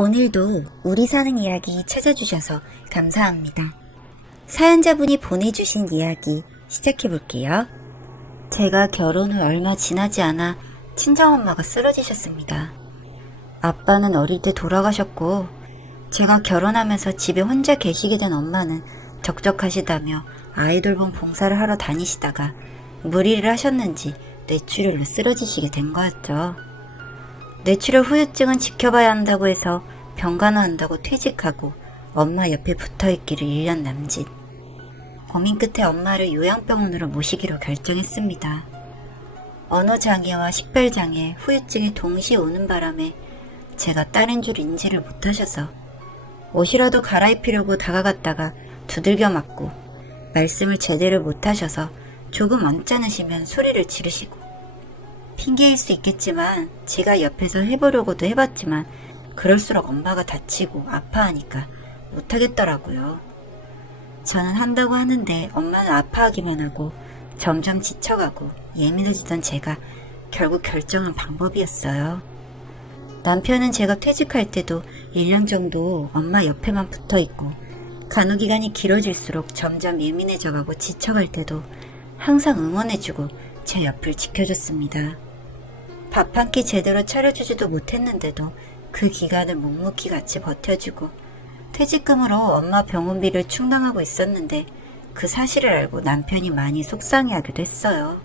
오늘도 우리 사는 이야기 찾아주셔서 감사합니다. 사연자분이 보내주신 이야기 시작해볼게요. 제가 결혼 후 얼마 지나지 않아 친정엄마가 쓰러지셨습니다. 아빠는 어릴 때 돌아가셨고 제가 결혼하면서 집에 혼자 계시게 된 엄마는 적적하시다며 아이돌봄 봉사를 하러 다니시다가 무리를 하셨는지 뇌출혈로 쓰러지시게 된 거였죠. 뇌출혈 후유증은 지켜봐야 한다고 해서 병간호한다고 퇴직하고 엄마 옆에 붙어있기를 1년 남짓. 고민 끝에 엄마를 요양병원으로 모시기로 결정했습니다. 언어장애와 식별장애, 후유증이 동시에 오는 바람에 제가 딸인 줄 인지를 못하셔서 옷이라도 갈아입히려고 다가갔다가 두들겨 맞고 말씀을 제대로 못하셔서 조금 언짢으시면 소리를 지르시고 핑계일 수 있겠지만 제가 옆에서 해보려고도 해봤지만 그럴수록 엄마가 다치고 아파하니까 못하겠더라고요. 저는 한다고 하는데 엄마는 아파하기만 하고 점점 지쳐가고 예민해지던 제가 결국 결정한 방법이었어요. 남편은 제가 퇴직할 때도 1년 정도 엄마 옆에만 붙어있고 간호기간이 길어질수록 점점 예민해져가고 지쳐갈 때도 항상 응원해주고 제 옆을 지켜줬습니다. 밥 한 끼 제대로 차려주지도 못했는데도 그 기간을 묵묵히 같이 버텨주고 퇴직금으로 엄마 병원비를 충당하고 있었는데 그 사실을 알고 남편이 많이 속상해하기도 했어요.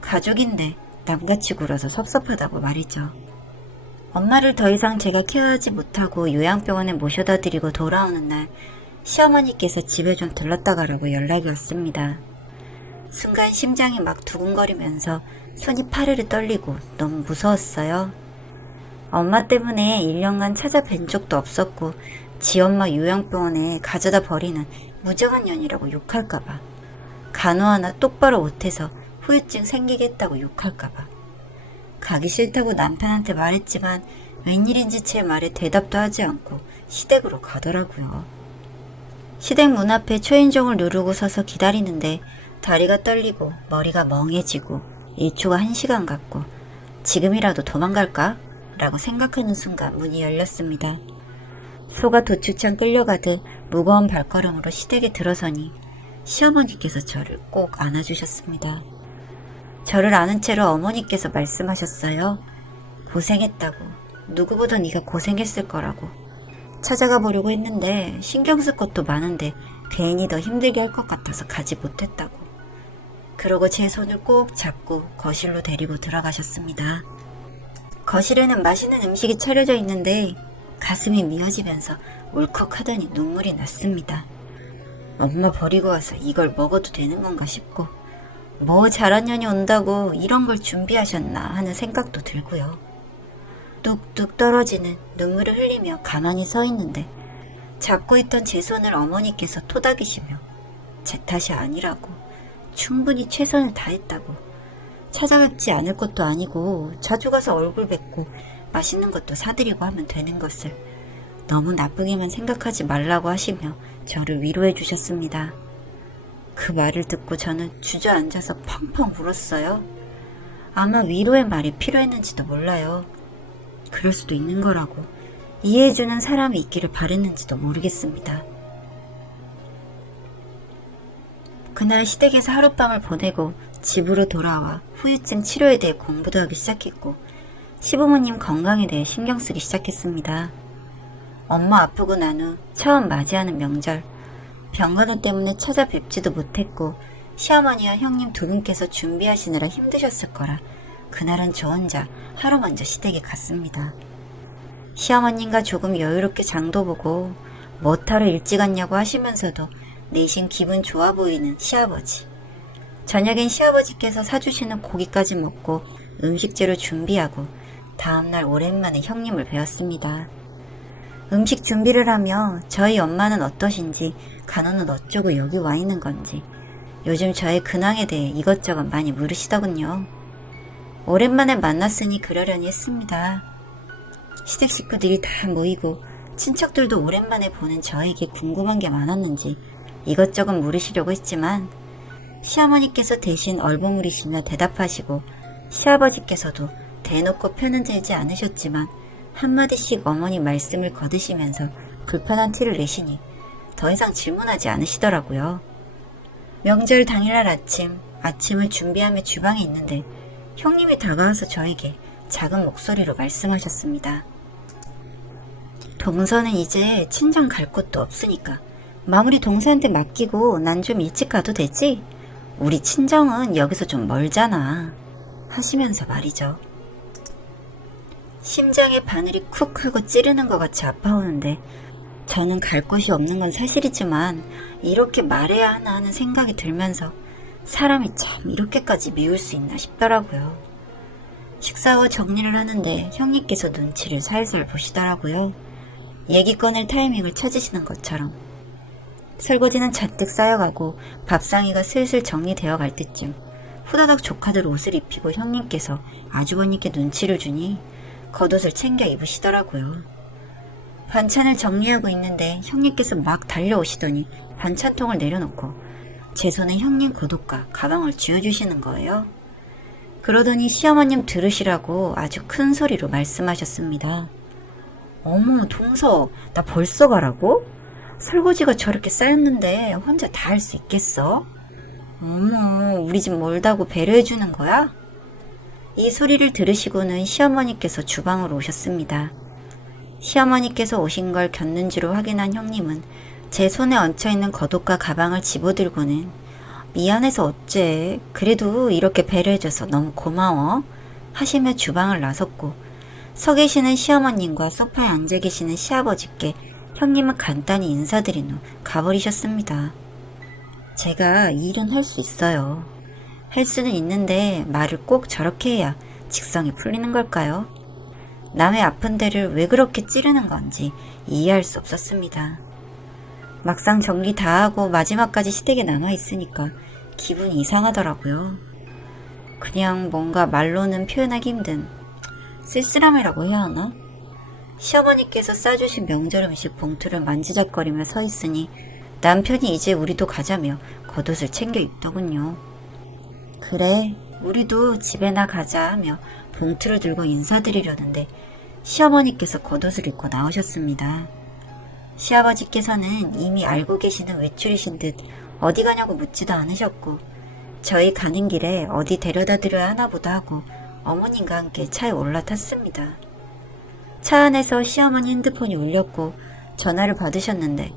가족인데 남같이 굴어서 섭섭하다고 말이죠. 엄마를 더 이상 제가 케어하지 못하고 요양병원에 모셔다 드리고 돌아오는 날 시어머니께서 집에 좀 들렀다 가라고 연락이 왔습니다. 순간 심장이 막 두근거리면서 손이 파르르 떨리고 너무 무서웠어요. 엄마 때문에 1년간 찾아뵌 적도 없었고 지 엄마 요양병원에 가져다 버리는 무정한 년이라고 욕할까봐, 간호 하나 똑바로 못해서 후유증 생기겠다고 욕할까봐, 가기 싫다고 남편한테 말했지만 웬일인지 제 말에 대답도 하지 않고 시댁으로 가더라고요. 시댁 문 앞에 초인종을 누르고 서서 기다리는데 다리가 떨리고 머리가 멍해지고 1초가 1시간 같고 지금이라도 도망갈까? 라고 생각하는 순간 문이 열렸습니다. 소가 도축장 끌려가듯 무거운 발걸음으로 시댁에 들어서니 시어머니께서 저를 꼭 안아주셨습니다. 저를 안은 채로 어머니께서 말씀하셨어요. 고생했다고. 누구보다 네가 고생했을 거라고. 찾아가 보려고 했는데 신경 쓸 것도 많은데 괜히 더 힘들게 할 것 같아서 가지 못했다고. 그러고 제 손을 꼭 잡고 거실로 데리고 들어가셨습니다. 거실에는 맛있는 음식이 차려져 있는데 가슴이 미어지면서 울컥하더니 눈물이 났습니다. 엄마 버리고 와서 이걸 먹어도 되는 건가 싶고 뭐 잘한 년이 온다고 이런 걸 준비하셨나 하는 생각도 들고요. 뚝뚝 떨어지는 눈물을 흘리며 가만히 서 있는데 잡고 있던 제 손을 어머니께서 토닥이시며 제 탓이 아니라고, 충분히 최선을 다했다고, 찾아뵙지 않을 것도 아니고 자주 가서 얼굴 뵙고 맛있는 것도 사드리고 하면 되는 것을 너무 나쁘게만 생각하지 말라고 하시며 저를 위로해 주셨습니다. 그 말을 듣고 저는 주저앉아서 펑펑 울었어요. 아마 위로의 말이 필요했는지도 몰라요. 그럴 수도 있는 거라고 이해해주는 사람이 있기를 바랬는지도 모르겠습니다. 그날 시댁에서 하룻밤을 보내고 집으로 돌아와 후유증 치료에 대해 공부도 하기 시작했고 시부모님 건강에 대해 신경 쓰기 시작했습니다. 엄마 아프고 난 후 처음 맞이하는 명절, 병간호 때문에 찾아뵙지도 못했고 시어머니와 형님 두 분께서 준비하시느라 힘드셨을 거라 그날은 저 혼자 하루 먼저 시댁에 갔습니다. 시어머님과 조금 여유롭게 장도 보고 뭐하러 일찍 왔냐고 하시면서도 내심 기분 좋아 보이는 시아버지. 저녁엔 시아버지께서 사주시는 고기까지 먹고 음식재료 준비하고 다음날 오랜만에 형님을 뵈었습니다. 음식 준비를 하며 저희 엄마는 어떠신지, 간호는 어쩌고 여기 와 있는 건지 요즘 저의 근황에 대해 이것저것 많이 물으시더군요. 오랜만에 만났으니 그러려니 했습니다. 시댁 식구들이 다 모이고 친척들도 오랜만에 보는 저에게 궁금한 게 많았는지 이것저것 물으시려고 했지만 시어머니께서 대신 얼버무리시며 대답하시고 시아버지께서도 대놓고 편은 들지 않으셨지만 한마디씩 어머니 말씀을 거드시면서 불편한 티를 내시니 더 이상 질문하지 않으시더라고요. 명절 당일날 아침을 준비하며 주방에 있는데 형님이 다가와서 저에게 작은 목소리로 말씀하셨습니다. 동서는 이제 친정 갈 곳도 없으니까 마무리 동서한테 맡기고 난 좀 일찍 가도 되지? 우리 친정은 여기서 좀 멀잖아. 하시면서 말이죠. 심장에 바늘이 쿡 하고 찌르는 것 같이 아파오는데 저는 갈 곳이 없는 건 사실이지만 이렇게 말해야 하나 하는 생각이 들면서 사람이 참 이렇게까지 미울 수 있나 싶더라고요. 식사 후 정리를 하는데 형님께서 눈치를 살살 보시더라고요. 얘기 꺼낼 타이밍을 찾으시는 것처럼. 설거지는 잔뜩 쌓여가고 밥상이가 슬슬 정리되어 갈 때쯤 후다닥 조카들 옷을 입히고 형님께서 아주버님께 눈치를 주니 겉옷을 챙겨 입으시더라고요. 반찬을 정리하고 있는데 형님께서 막 달려오시더니 반찬통을 내려놓고 제 손에 형님 겉옷과 가방을 쥐어주시는 거예요. 그러더니 시어머님 들으시라고 아주 큰 소리로 말씀하셨습니다. 어머 동서, 나 벌써 가라고? 설거지가 저렇게 쌓였는데 혼자 다 할 수 있겠어? 어머, 우리 집 멀다고 배려해주는 거야? 이 소리를 들으시고는 시어머니께서 주방으로 오셨습니다. 시어머니께서 오신 걸 곁눈질로 확인한 형님은 제 손에 얹혀있는 겉옷과 가방을 집어들고는 미안해서 어째, 그래도 이렇게 배려해줘서 너무 고마워 하시며 주방을 나섰고 서 계시는 시어머님과 소파에 앉아 계시는 시아버지께 형님은 간단히 인사드린 후 가버리셨습니다. 제가 일은 할 수 있어요. 할 수는 있는데 말을 꼭 저렇게 해야 직성이 풀리는 걸까요? 남의 아픈 데를 왜 그렇게 찌르는 건지 이해할 수 없었습니다. 막상 정리 다 하고 마지막까지 시댁에 남아있으니까 기분이 이상하더라고요. 그냥 뭔가 말로는 표현하기 힘든 쓸쓸함이라고 해야 하나? 시어머니께서 싸주신 명절 음식 봉투를 만지작거리며 서 있으니 남편이 이제 우리도 가자며 겉옷을 챙겨 입더군요. 그래, 우리도 집에나 가자 하며 봉투를 들고 인사드리려는데 시어머니께서 겉옷을 입고 나오셨습니다. 시아버지께서는 이미 알고 계시는 외출이신 듯 어디 가냐고 묻지도 않으셨고 저희 가는 길에 어디 데려다 드려야 하나 보다 하고 어머님과 함께 차에 올라탔습니다. 차 안에서 시어머니 핸드폰이 울렸고 전화를 받으셨는데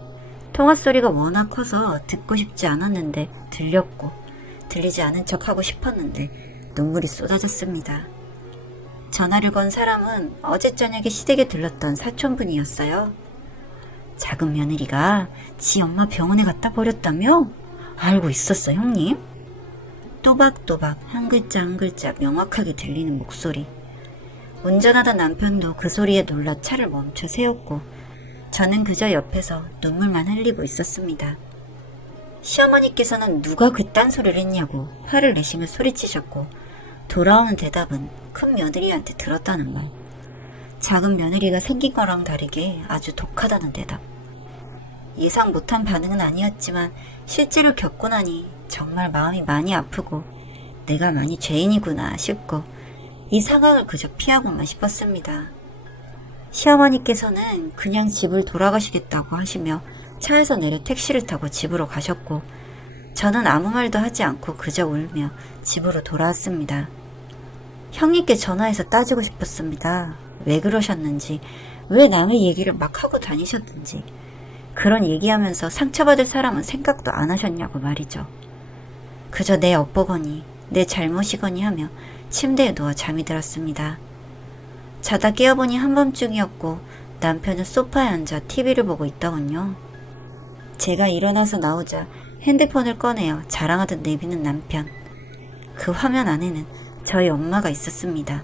통화소리가 워낙 커서 듣고 싶지 않았는데 들렸고 들리지 않은 척하고 싶었는데 눈물이 쏟아졌습니다. 전화를 건 사람은 어제 저녁에 시댁에 들렀던 사촌분이었어요. 작은 며느리가 지 엄마 병원에 갖다 버렸다며? 알고 있었어 형님? 또박또박 한 글자 한 글자 명확하게 들리는 목소리. 운전하던 남편도 그 소리에 놀라 차를 멈춰 세웠고 저는 그저 옆에서 눈물만 흘리고 있었습니다. 시어머니께서는 누가 그딴 소리를 했냐고 화를 내시며 소리치셨고 돌아오는 대답은 큰 며느리한테 들었다는 말. 작은 며느리가 생긴 거랑 다르게 아주 독하다는 대답. 예상 못한 반응은 아니었지만 실제로 겪고 나니 정말 마음이 많이 아프고 내가 많이 죄인이구나 싶고 이 상황을 그저 피하고만 싶었습니다. 시어머니께서는 그냥 집을 돌아가시겠다고 하시며 차에서 내려 택시를 타고 집으로 가셨고 저는 아무 말도 하지 않고 그저 울며 집으로 돌아왔습니다. 형님께 전화해서 따지고 싶었습니다. 왜 그러셨는지, 왜 남의 얘기를 막 하고 다니셨는지, 그런 얘기하면서 상처받을 사람은 생각도 안 하셨냐고 말이죠. 그저 내 엿보거니 내 잘못이거니 하며 침대에 누워 잠이 들었습니다. 자다 깨어보니 한밤중이었고 남편은 소파에 앉아 TV를 보고 있더군요. 제가 일어나서 나오자 핸드폰을 꺼내어 자랑하듯 내비는 남편. 그 화면 안에는 저희 엄마가 있었습니다.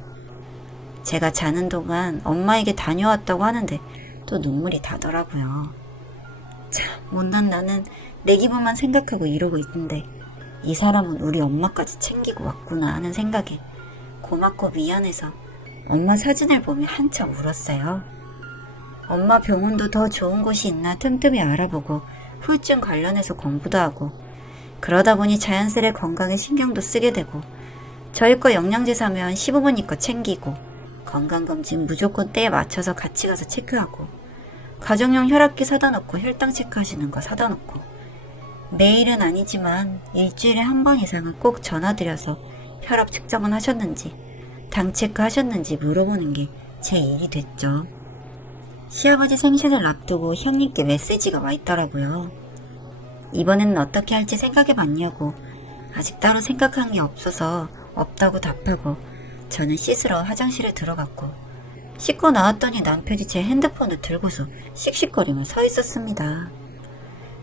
제가 자는 동안 엄마에게 다녀왔다고 하는데 또 눈물이 나더라고요. 참, 못난 나는 내 기분만 생각하고 이러고 있는데 이 사람은 우리 엄마까지 챙기고 왔구나 하는 생각에 고맙고 미안해서 엄마 사진을 보며 한참 울었어요. 엄마 병원도 더 좋은 곳이 있나 틈틈이 알아보고 후유증 관련해서 공부도 하고 그러다 보니 자연스레 건강에 신경도 쓰게 되고 저희 거 영양제 사면 시부모님 거 챙기고 건강검진 무조건 때에 맞춰서 같이 가서 체크하고, 가정용 혈압기 사다 놓고 혈당 체크하시는 거 사다 놓고, 매일은 아니지만 일주일에 한 번 이상은 꼭 전화드려서 혈압 측정은 하셨는지, 당 체크 하셨는지 물어보는 게 제 일이 됐죠. 시아버지 생신을 앞두고 형님께 메시지가 와 있더라고요. 이번에는 어떻게 할지 생각해봤냐고. 아직 따로 생각한 게 없어서 없다고 답하고 저는 씻으러 화장실에 들어갔고, 씻고 나왔더니 남편이 제 핸드폰을 들고서 씩씩거리며 서 있었습니다.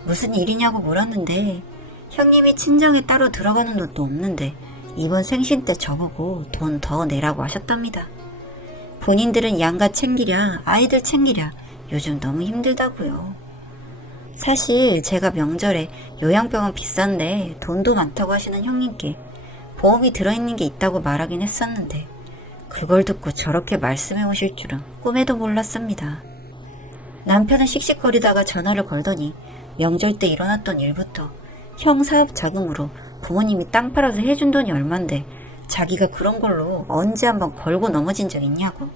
무슨 일이냐고 물었는데 형님이 친정에 따로 들어가는 돈도 없는데 이번 생신 때 저보고 돈 더 내라고 하셨답니다. 본인들은 양가 챙기랴 아이들 챙기랴 요즘 너무 힘들다고요. 사실 제가 명절에 요양병원 비싼데 돈도 많다고 하시는 형님께 보험이 들어있는 게 있다고 말하긴 했었는데 그걸 듣고 저렇게 말씀해 오실 줄은 꿈에도 몰랐습니다. 남편은 씩씩거리다가 전화를 걸더니 명절 때 일어났던 일부터 형 사업 자금으로 부모님이 땅 팔아서 해준 돈이 얼만데 자기가 그런 걸로 언제 한번 걸고 넘어진 적 있냐고,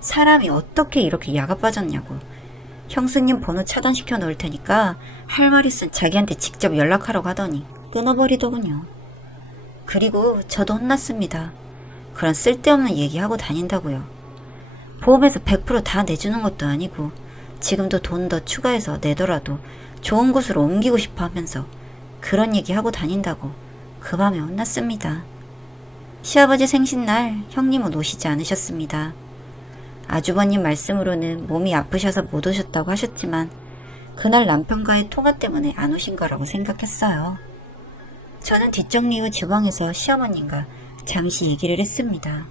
사람이 어떻게 이렇게 야가 빠졌냐고, 형수님 번호 차단시켜 놓을 테니까 할 말 있으면 자기한테 직접 연락하라고 하더니 끊어버리더군요. 그리고 저도 혼났습니다. 그런 쓸데없는 얘기하고 다닌다고요. 보험에서 100% 다 내주는 것도 아니고 지금도 돈 더 추가해서 내더라도 좋은 곳으로 옮기고 싶어 하면서 그런 얘기하고 다닌다고 그 밤에 혼났습니다. 시아버지 생신날 형님은 오시지 않으셨습니다. 아주버님 말씀으로는 몸이 아프셔서 못 오셨다고 하셨지만 그날 남편과의 통화 때문에 안 오신 거라고 생각했어요. 저는 뒷정리 후 주방에서 시어머님과 잠시 얘기를 했습니다.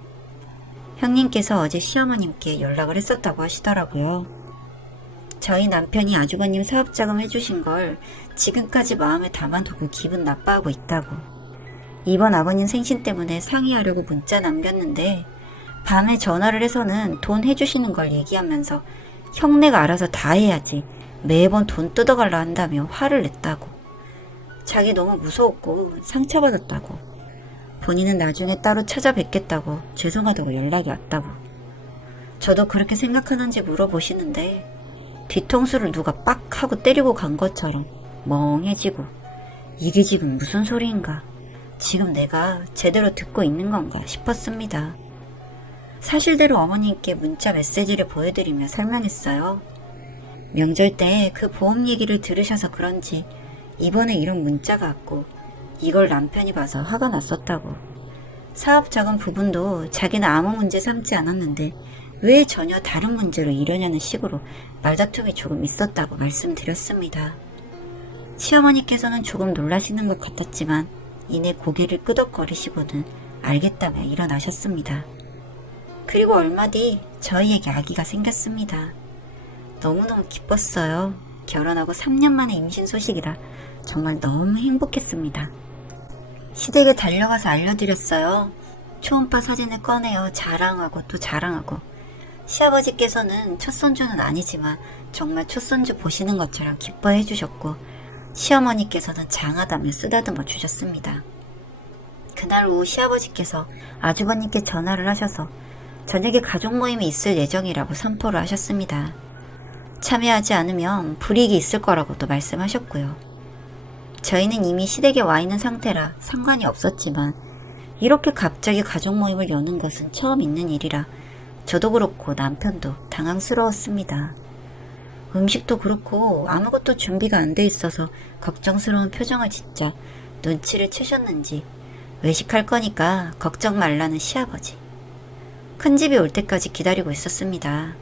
형님께서 어제 시어머님께 연락을 했었다고 하시더라고요. 저희 남편이 아주버님 사업자금 해주신 걸 지금까지 마음에 담아두고 기분 나빠하고 있다고. 이번 아버님 생신 때문에 상의하려고 문자 남겼는데 밤에 전화를 해서는 돈 해주시는 걸 얘기하면서 형네가 알아서 다 해야지 매번 돈 뜯어갈라 한다며 화를 냈다고. 자기 너무 무서웠고 상처받았다고. 본인은 나중에 따로 찾아뵙겠다고 죄송하다고 연락이 왔다고. 저도 그렇게 생각하는지 물어보시는데 뒤통수를 누가 빡 하고 때리고 간 것처럼 멍해지고, 이게 지금 무슨 소리인가, 지금 내가 제대로 듣고 있는 건가 싶었습니다. 사실대로 어머님께 문자 메시지를 보여드리며 설명했어요. 명절 때 그 보험 얘기를 들으셔서 그런지 이번에 이런 문자가 왔고 이걸 남편이 봐서 화가 났었다고. 사업자금 부분도 자기는 아무 문제 삼지 않았는데 왜 전혀 다른 문제로 이러냐는 식으로 말다툼이 조금 있었다고 말씀드렸습니다. 시어머니께서는 조금 놀라시는 것 같았지만 이내 고개를 끄덕거리시고는 알겠다며 일어나셨습니다. 그리고 얼마 뒤 저희에게 아기가 생겼습니다. 너무너무 기뻤어요. 결혼하고 3년 만에 임신 소식이라 정말 너무 행복했습니다. 시댁에 달려가서 알려드렸어요. 초음파 사진을 꺼내어 자랑하고 또 자랑하고, 시아버지께서는 첫손주는 아니지만 정말 첫손주 보시는 것처럼 기뻐해 주셨고, 시어머니께서는 장하다며 쓰다듬어 주셨습니다. 그날 오후 시아버지께서 아주버님께 전화를 하셔서 저녁에 가족 모임이 있을 예정이라고 선포를 하셨습니다. 참여하지 않으면 불이익이 있을 거라고도 말씀하셨고요. 저희는 이미 시댁에 와 있는 상태라 상관이 없었지만 이렇게 갑자기 가족 모임을 여는 것은 처음 있는 일이라 저도 그렇고 남편도 당황스러웠습니다. 음식도 그렇고 아무것도 준비가 안 돼 있어서 걱정스러운 표정을 짓자 눈치를 채셨는지 외식할 거니까 걱정 말라는 시아버지. 큰 집이 올 때까지 기다리고 있었습니다.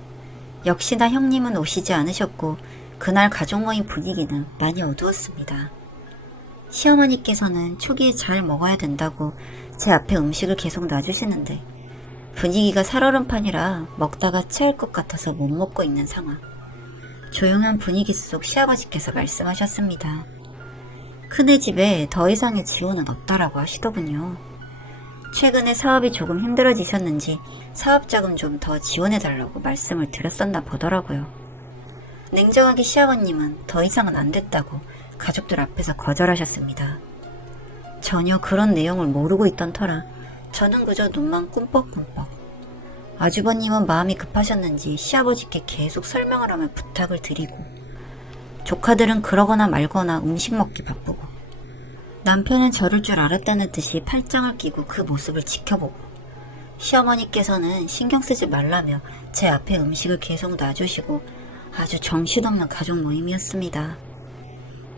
역시나 형님은 오시지 않으셨고 그날 가족 모임 분위기는 많이 어두웠습니다. 시어머니께서는 초기에 잘 먹어야 된다고 제 앞에 음식을 계속 놔주시는데 분위기가 살얼음판이라 먹다가 체할 것 같아서 못 먹고 있는 상황. 조용한 분위기 속 시아버지께서 말씀하셨습니다. 큰애 집에 더 이상의 지원은 없다라고 하시더군요. 최근에 사업이 조금 힘들어지셨는지 사업자금 좀 더 지원해달라고 말씀을 드렸었나 보더라고요. 냉정하게 시아버님은 더 이상은 안 됐다고 가족들 앞에서 거절하셨습니다. 전혀 그런 내용을 모르고 있던 터라 저는 그저 눈만 꿈뻑꿈뻑. 아주버님은 마음이 급하셨는지 시아버지께 계속 설명을 하며 부탁을 드리고, 조카들은 그러거나 말거나 음식 먹기 바쁘고, 남편은 저럴 줄 알았다는 듯이 팔짱을 끼고 그 모습을 지켜보고, 시어머니께서는 신경 쓰지 말라며 제 앞에 음식을 계속 놔주시고 아주 정신없는 가족 모임이었습니다.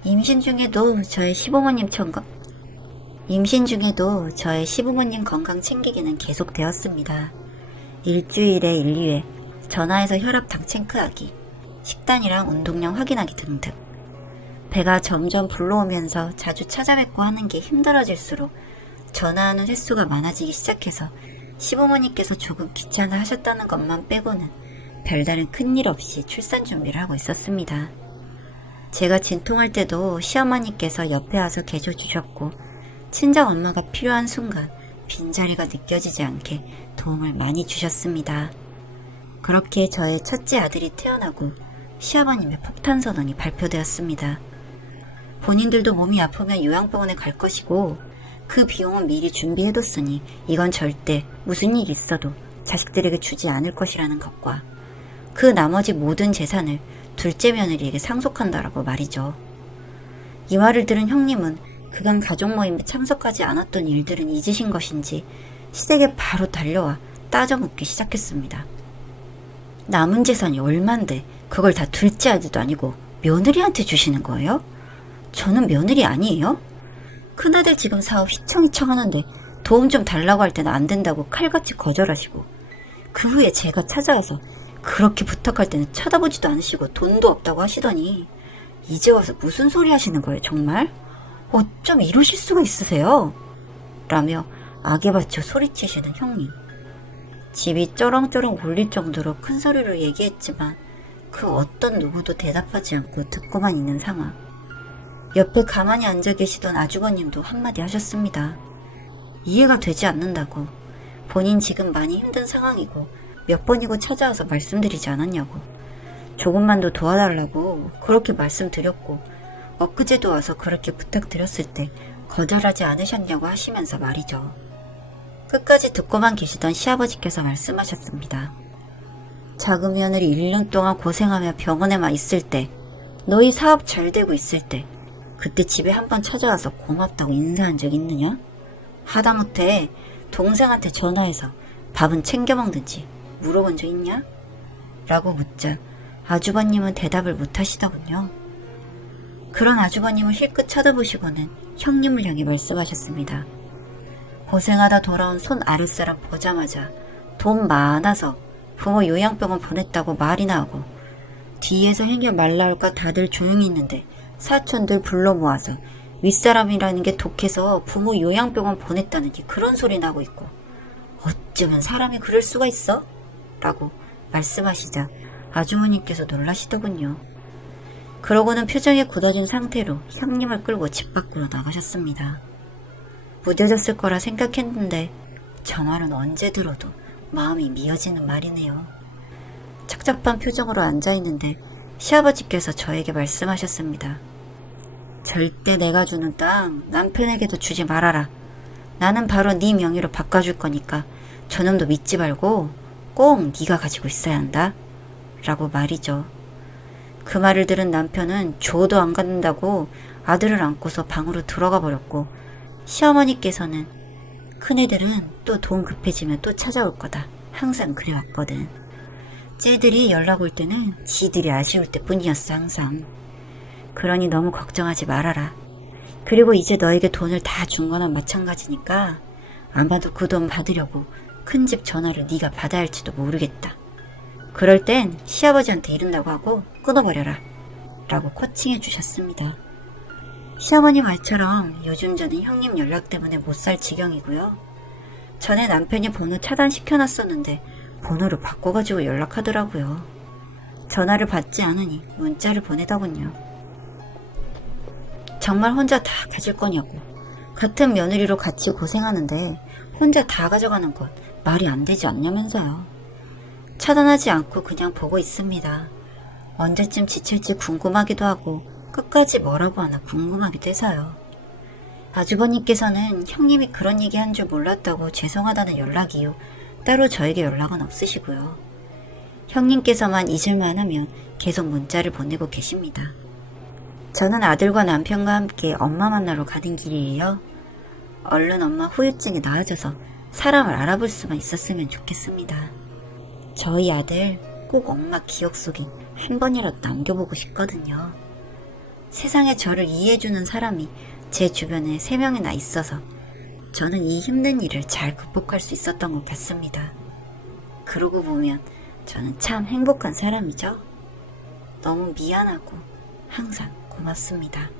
임신 중에도 저의 시부모님 건강 챙기기는 계속되었습니다. 일주일에 1, 2회 전화해서 혈압당 체크하기, 식단이랑 운동량 확인하기 등등. 배가 점점 불러오면서 자주 찾아뵙고 하는 게 힘들어질수록 전화하는 횟수가 많아지기 시작해서 시부모님께서 조금 귀찮아 하셨다는 것만 빼고는 별다른 큰일 없이 출산 준비를 하고 있었습니다. 제가 진통할 때도 시어머니께서 옆에 와서 계셔주셨고, 친정 엄마가 필요한 순간 빈자리가 느껴지지 않게 도움을 많이 주셨습니다. 그렇게 저의 첫째 아들이 태어나고 시아버님의 폭탄 선언이 발표되었습니다. 본인들도 몸이 아프면 요양병원에 갈 것이고 그 비용은 미리 준비해뒀으니 이건 절대 무슨 일이 있어도 자식들에게 주지 않을 것이라는 것과 그 나머지 모든 재산을 둘째 며느리에게 상속한다라고 말이죠. 이 말을 들은 형님은 그간 가족 모임에 참석하지 않았던 일들은 잊으신 것인지 시댁에 바로 달려와 따져 묻기 시작했습니다. 남은 재산이 얼만데 그걸 다 둘째 아들도 아니고 며느리한테 주시는 거예요? 저는 며느리 아니에요? 큰아들 지금 사업 휘청휘청 하는데 도움 좀 달라고 할 때는 안 된다고 칼같이 거절하시고, 그 후에 제가 찾아와서 그렇게 부탁할 때는 쳐다보지도 않으시고 돈도 없다고 하시더니 이제 와서 무슨 소리 하시는 거예요 정말? 어쩜 이러실 수가 있으세요? 라며 악에 받쳐 소리치시는 형님. 집이 쩌렁쩌렁 울릴 정도로 큰 소리로 얘기했지만 그 어떤 누구도 대답하지 않고 듣고만 있는 상황. 옆에 가만히 앉아 계시던 아주버님도 한마디 하셨습니다. 이해가 되지 않는다고. 본인 지금 많이 힘든 상황이고 몇 번이고 찾아와서 말씀드리지 않았냐고. 조금만 더 도와달라고 그렇게 말씀드렸고 엊그제도 와서 그렇게 부탁드렸을 때 거절하지 않으셨냐고 하시면서 말이죠. 끝까지 듣고만 계시던 시아버지께서 말씀하셨습니다. 작은 며느리 1년 동안 고생하며 병원에만 있을 때, 너희 사업 잘 되고 있을 때 그때 집에 한번 찾아와서 고맙다고 인사한 적 있느냐? 하다못해 동생한테 전화해서 밥은 챙겨 먹는지 물어본 적 있냐? 라고 묻자 아주버님은 대답을 못 하시더군요. 그런 아주버님을 힐끗 쳐다보시고는 형님을 향해 말씀하셨습니다. 고생하다 돌아온 손 아랫사람 보자마자 돈 많아서 부모 요양병원 보냈다고 말이나 하고, 뒤에서 행여 말 나올까 다들 조용히 있는데 사촌들 불러 모아서 윗사람이라는 게 독해서 부모 요양병원 보냈다느니 그런 소리 나고 있고, 어쩌면 사람이 그럴 수가 있어? 라고 말씀하시자 아주머니께서 놀라시더군요. 그러고는 표정이 굳어진 상태로 형님을 끌고 집 밖으로 나가셨습니다. 무뎌졌을 거라 생각했는데 저 말은 언제 들어도 마음이 미어지는 말이네요. 착잡한 표정으로 앉아있는데 시아버지께서 저에게 말씀하셨습니다. 절대 내가 주는 땅 남편에게도 주지 말아라. 나는 바로 네 명의로 바꿔줄 거니까 저놈도 믿지 말고 꼭 네가 가지고 있어야 한다. 라고 말이죠. 그 말을 들은 남편은 조도 안 갖는다고 아들을 안고서 방으로 들어가 버렸고, 시어머니께서는 큰애들은 또 돈 급해지면 또 찾아올 거다. 항상 그래왔거든. 쟤들이 연락 올 때는 지들이 아쉬울 때뿐이었어 항상. 그러니 너무 걱정하지 말아라. 그리고 이제 너에게 돈을 다 준 거나 마찬가지니까 아마도 그 돈 받으려고 큰 집 전화를 네가 받아야 할지도 모르겠다. 그럴 땐 시아버지한테 이른다고 하고 끊어버려라. 라고 코칭해 주셨습니다. 시어머니 말처럼 요즘 저는 형님 연락 때문에 못 살 지경이고요. 전에 남편이 번호 차단시켜놨었는데 번호를 바꿔가지고 연락하더라고요. 전화를 받지 않으니 문자를 보내더군요. 정말 혼자 다 가질 거냐고. 같은 며느리로 같이 고생하는데 혼자 다 가져가는 건 말이 안 되지 않냐면서요. 차단하지 않고 그냥 보고 있습니다. 언제쯤 지칠지 궁금하기도 하고 끝까지 뭐라고 하나 궁금하기도 해서요. 아주버님께서는 형님이 그런 얘기 한 줄 몰랐다고 죄송하다는 연락 이후 따로 저에게 연락은 없으시고요. 형님께서만 잊을만 하면 계속 문자를 보내고 계십니다. 저는 아들과 남편과 함께 엄마 만나러 가는 길이에요. 얼른 엄마 후유증이 나아져서 사람을 알아볼 수만 있었으면 좋겠습니다. 저희 아들 꼭 엄마 기억 속에 한 번이라도 남겨보고 싶거든요. 세상에 저를 이해해주는 사람이 제 주변에 3명이나 있어서 저는 이 힘든 일을 잘 극복할 수 있었던 것 같습니다. 그러고 보면 저는 참 행복한 사람이죠. 너무 미안하고 항상 고맙습니다.